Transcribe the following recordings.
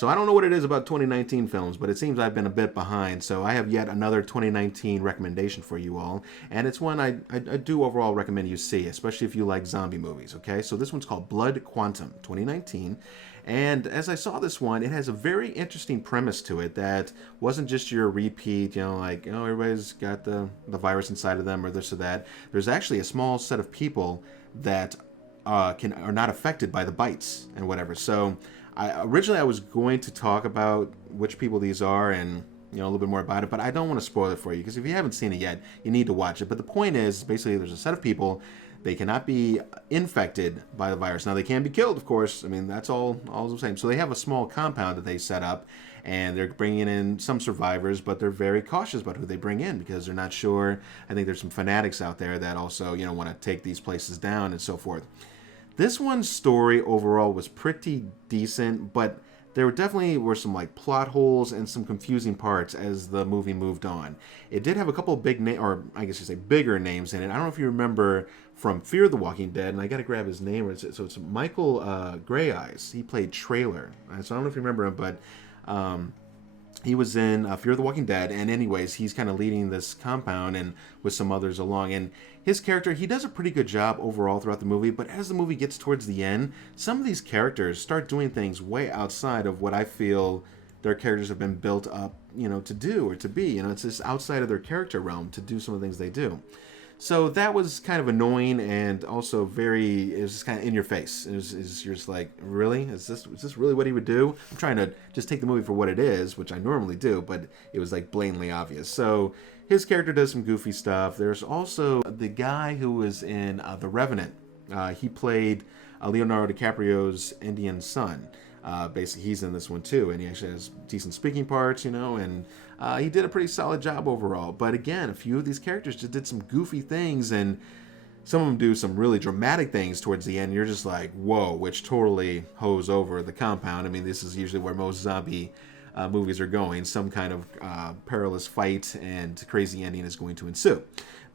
So I don't know what it is about 2019 films, but it seems I've been a bit behind. So I have yet another 2019 recommendation for you all. And it's one I do overall recommend you see, especially if you like zombie movies, okay? So this one's called Blood Quantum 2019. And as I saw this one, it has a very interesting premise to it that wasn't just your repeat, like, everybody's got the virus inside of them or this or that. There's actually a small set of people that are not affected by the bites and whatever. So originally I was going to talk about which people these are and a little bit more about it, but I don't want to spoil it for you because if you haven't seen it yet, you need to watch it. But the point is, basically, there's a set of people. They cannot be infected by the virus. Now, they can be killed, of course. I mean, that's all the same. So they have a small compound that they set up, and they're bringing in some survivors, but they're very cautious about who they bring in because they're not sure. I think there's some fanatics out there that also, want to take these places down and so forth. This one's story overall was pretty decent, but there definitely were some plot holes and some confusing parts as the movie moved on. It did have a couple of bigger names in it. I don't know if you remember from Fear the Walking Dead, and I got to grab his name. So it's Michael Grey Eyes. He played Trailer. So I don't know if you remember him, but he was in Fear the Walking Dead. And anyways, he's kind of leading this compound and with some others along. And his character, he does a pretty good job overall throughout the movie, but as the movie gets towards the end, some of these characters start doing things way outside of what I feel their characters have been built up, to do or to be. It's just outside of their character realm to do some of the things they do. So that was kind of annoying and also it was just kind of in your face. You're just like, really? Is this really what he would do? I'm trying to just take the movie for what it is, which I normally do, but it was blatantly obvious. So his character does some goofy stuff. There's also the guy who was in The Revenant. He played Leonardo DiCaprio's Indian son. Basically, he's in this one too, and he actually has decent speaking parts, and he did a pretty solid job overall. But again, a few of these characters just did some goofy things, and some of them do some really dramatic things towards the end. You're just like, whoa, which totally hose over the compound. I mean, this is usually where most zombie movies are going. Some kind of perilous fight and crazy ending is going to ensue.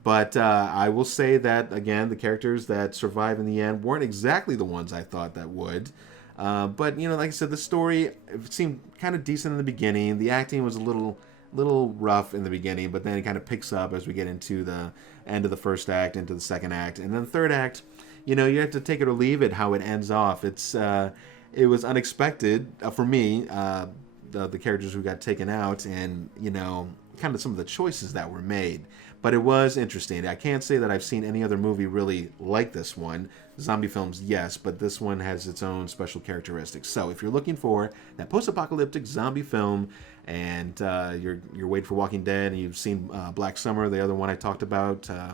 But I will say that, again, the characters that survive in the end weren't exactly the ones I thought that would. But, like I said, the story seemed kind of decent in the beginning. The acting was a little rough in the beginning, but then it kind of picks up as we get into the end of the first act, into the second act. And then the third act, you have to take it or leave it how it ends off. It was unexpected for me, the characters who got taken out and, kind of some of the choices that were made. But it was interesting. I can't say that I've seen any other movie really like this one. Zombie films, yes, but this one has its own special characteristics. So if you're looking for that post-apocalyptic zombie film and you're waiting for Walking Dead and you've seen Black Summer, the other one I talked about a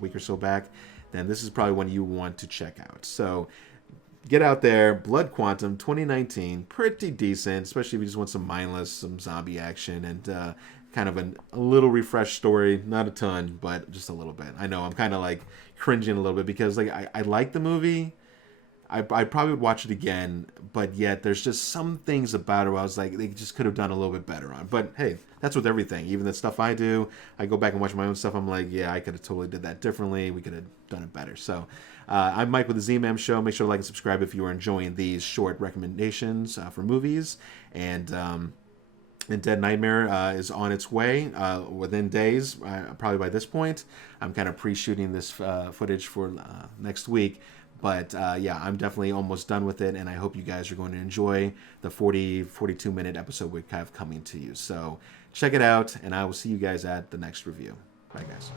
week or so back, then this is probably one you want to check out. So get out there. Blood Quantum 2019, pretty decent, especially if you just want some mindless, some zombie action, and kind of a little refreshed story. Not a ton, but just a little bit. I know I'm kind of cringing a little bit because I like the movie. I probably would watch it again, but yet there's just some things about it where I was like, they just could have done a little bit better on. But hey, that's with everything. Even the stuff I do, I go back and watch my own stuff. I'm like, yeah, I could have totally did that differently. We could have done it better. So I'm Mike with the ZMAM Show. Make sure to like and subscribe if you are enjoying these short recommendations for movies. And Dead Nightmare is on its way within days, probably by this point. I'm kind of pre-shooting this footage for next week. But yeah, I'm definitely almost done with it, and I hope you guys are going to enjoy the 42-minute episode we have coming to you. So check it out, and I will see you guys at the next review. Bye, guys.